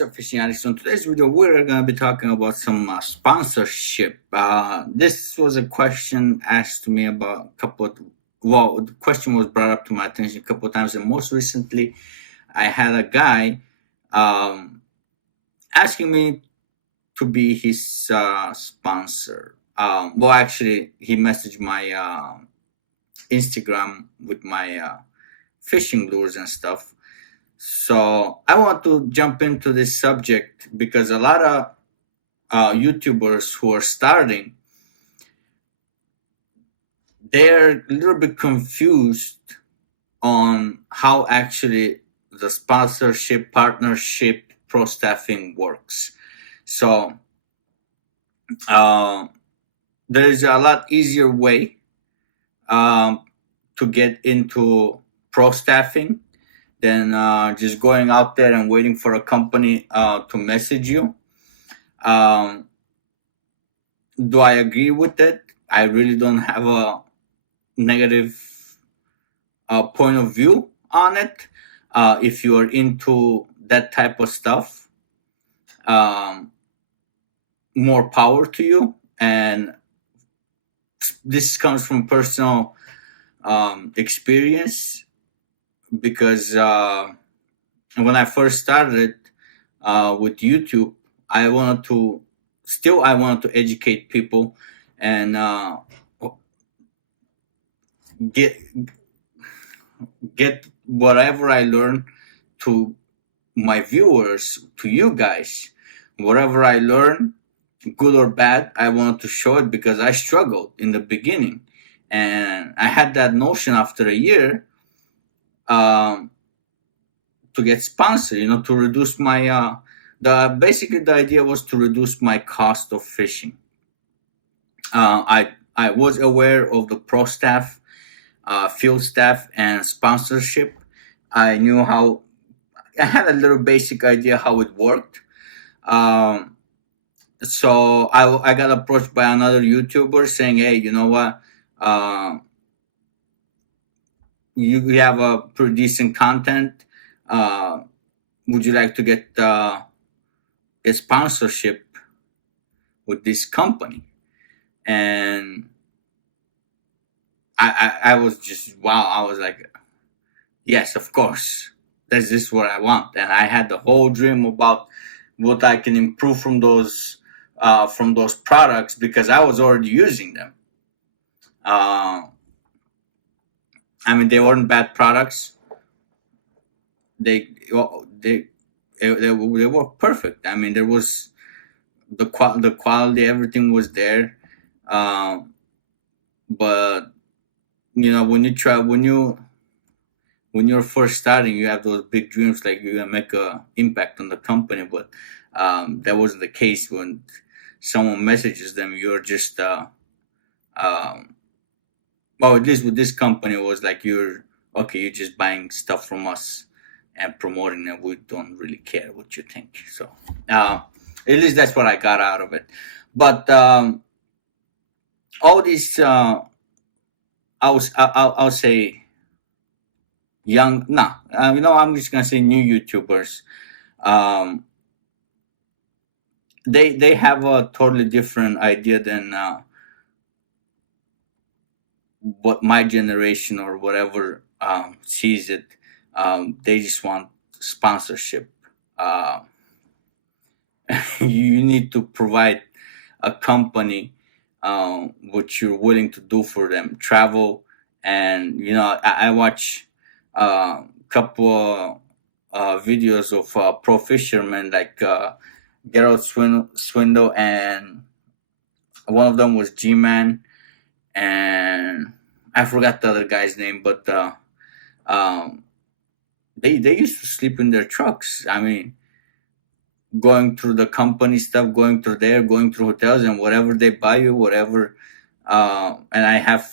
Up Fishing Addicts. So in today's video, we're going to be talking about some sponsorship. This was a question asked to me about a couple of, well, the question was brought up to my attention a couple of times, and most recently, I had a guy asking me to be his sponsor. Well, actually, he messaged my Instagram with my fishing lures and stuff. So I want to jump into this subject because a lot of YouTubers who are starting, they're a little bit confused on how actually the sponsorship, partnership, pro staffing works. So there's a lot easier way to get into pro staffing than just going out there and waiting for a company to message you. Do I agree with it? I really don't have a negative point of view on it. If you are into that type of stuff, more power to you. And this comes from personal experience. Because when I first started with YouTube, I wanted to educate people and get whatever I learned to my viewers, to you guys. Whatever I learned, good or bad, I wanted to show it because I struggled in the beginning, and I had that notion after a year. To get sponsored, to reduce my basically the idea was to reduce my cost of fishing. I was aware of the pro staff, field staff, and sponsorship. I knew I had a little basic idea how it worked. So I got approached by another YouTuber saying, "Hey, you know what? You have a pretty decent content. Would you like to get a sponsorship with this company?" And I was just, wow. I was like, yes, of course. This is what I want. And I had the whole dream about what I can improve from those products because I was already using them. I mean, they weren't bad products. They were perfect. I mean, there was the quality, everything was there. But when you're first starting, you have those big dreams, like you're gonna make an impact on the company. But that wasn't the case. When someone messages them, you're just well, at least with this company, it was like you're just buying stuff from us and promoting it. We don't really care what you think. So at least that's what I got out of it. But all these I'll say young, I'm just gonna say new YouTubers. They have a totally different idea than what my generation or whatever sees it. They just want sponsorship. You need to provide a company what you're willing to do for them. Travel, and I watch a couple videos of pro fishermen like Gerald Swindle, and one of them was G-Man, and I forgot the other guy's name, but they used to sleep in their trucks. I mean, going through the company stuff, going through hotels, and whatever they buy you, whatever. And I have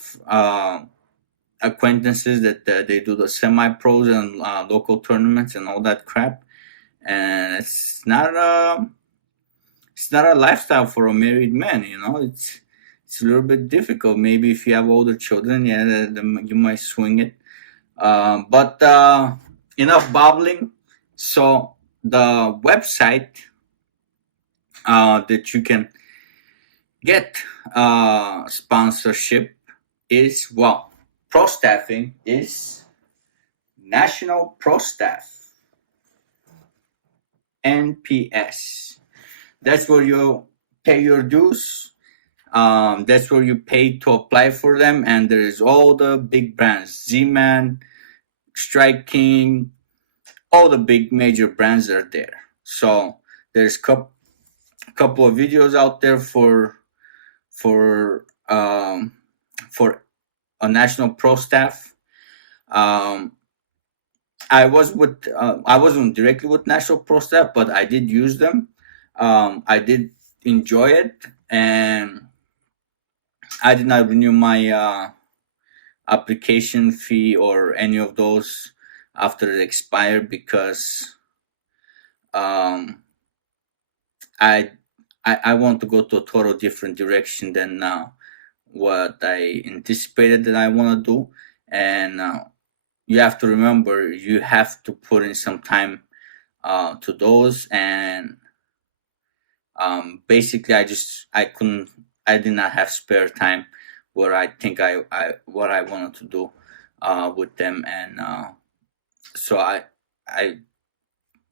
acquaintances that they do the semi-pros and local tournaments and all that crap, and it's not a lifestyle for a married man. It's a little bit difficult. Maybe if you have older children, you might swing it. But enough babbling. So the website that you can get sponsorship is, well, pro staffing is National Pro Staff, NPS. That's where you pay your dues. That's where you pay to apply for them, and there's all the big brands, Z-Man, Strike King, all the big major brands are there. So there's couple of videos out there for um, for a national pro staff. Um, I wasn't directly with national pro staff, but I did use them. I did enjoy it, and I did not renew my application fee or any of those after it expired because um, I, I want to go to a total different direction than what I anticipated that I want to do, and you have to remember you have to put in some time to those, and basically I did not have spare time where I think I what I wanted to do with them, and so I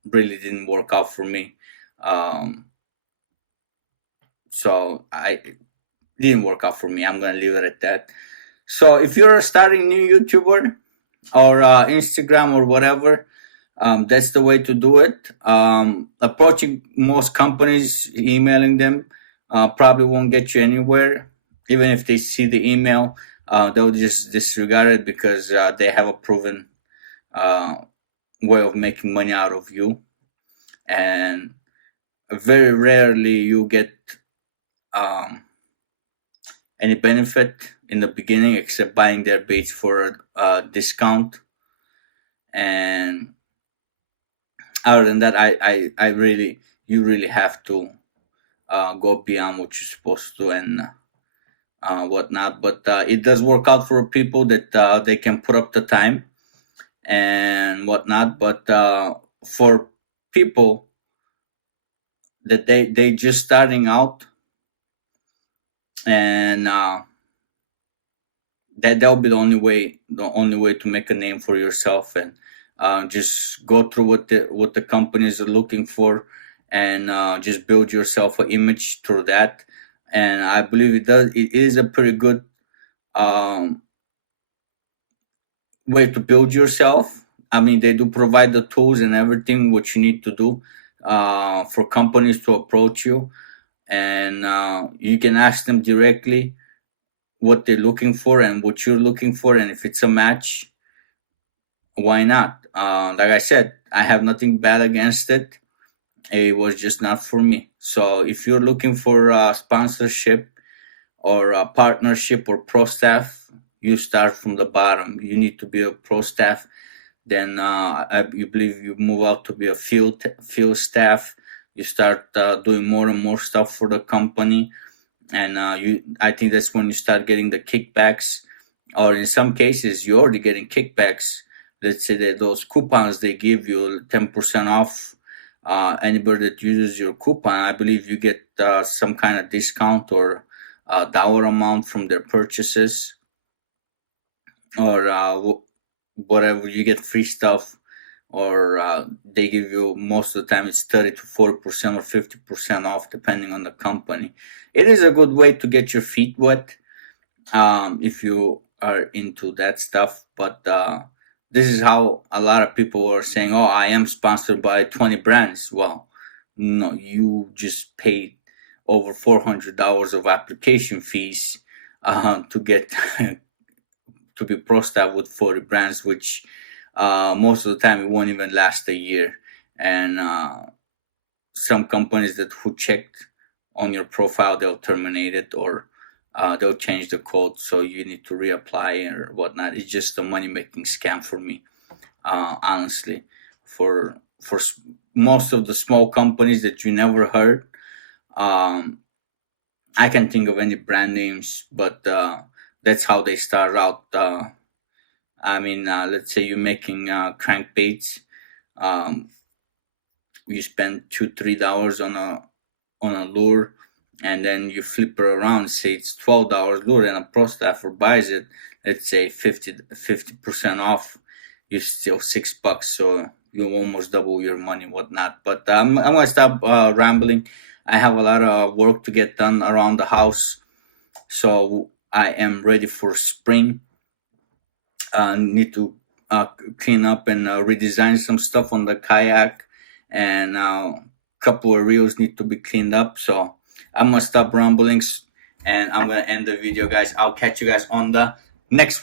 really didn't work out for me. Um, so I didn't work out for me. I'm gonna leave it at that. So if you're a starting new YouTuber or Instagram or whatever, that's the way to do it. Approaching most companies, emailing them, probably won't get you anywhere. Even if they see the email, they'll just disregard it because they have a proven uh, way of making money out of you. And very rarely you get um, any benefit in the beginning except buying their baits for a discount. And other than that, I really, you really have to go beyond what you're supposed to and whatnot. But it does work out for people that they can put up the time and whatnot. But for people that they just starting out, and that'll be the only way to make a name for yourself, and just go through what the companies are looking for, and just build yourself an image through that. And I believe it is a pretty good um, way to build yourself. I mean, they do provide the tools and everything what you need to do for companies to approach you, and you can ask them directly what they're looking for and what you're looking for, and if it's a match, why not? Like I said, I have nothing bad against it. It was just not for me. So if you're looking for sponsorship or a partnership or pro staff, you start from the bottom. You need to be a pro staff. Then you believe you move out to be a field staff. You start doing more and more stuff for the company, and I think that's when you start getting the kickbacks, or in some cases you're already getting kickbacks. Let's say that those coupons they give you 10% off. Anybody that uses your coupon, I believe you get some kind of discount or dollar amount from their purchases, or whatever, you get free stuff, or they give you, most of the time it's 30 to 40% or 50% off depending on the company. It is a good way to get your feet wet if you are into that stuff. But this is how a lot of people are saying, oh, I am sponsored by 20 brands. Well, no, you just paid over $400 of application fees to get to be pro staff with 40 brands, which most of the time it won't even last a year. And some companies that who checked on your profile, they'll terminate it, or they'll change the code, so you need to reapply or whatnot. It's just a money making scam for me, honestly. For most of the small companies that you never heard, um, I can't think of any brand names, but that's how they start out. I mean, let's say you're making crankbaits. Um, you spend $2-3 on a lure, and then you flip it around, say it's $12 lure, and a pro staffer buys it, let's say 50% off, you're still $6, so you almost double your money, whatnot. But I'm gonna stop rambling. I have a lot of work to get done around the house, so I am ready for spring. Need to clean up and redesign some stuff on the kayak, and a couple of reels need to be cleaned up. So I'm gonna stop rambling, and I'm gonna end the video, guys. I'll catch you guys on the next one.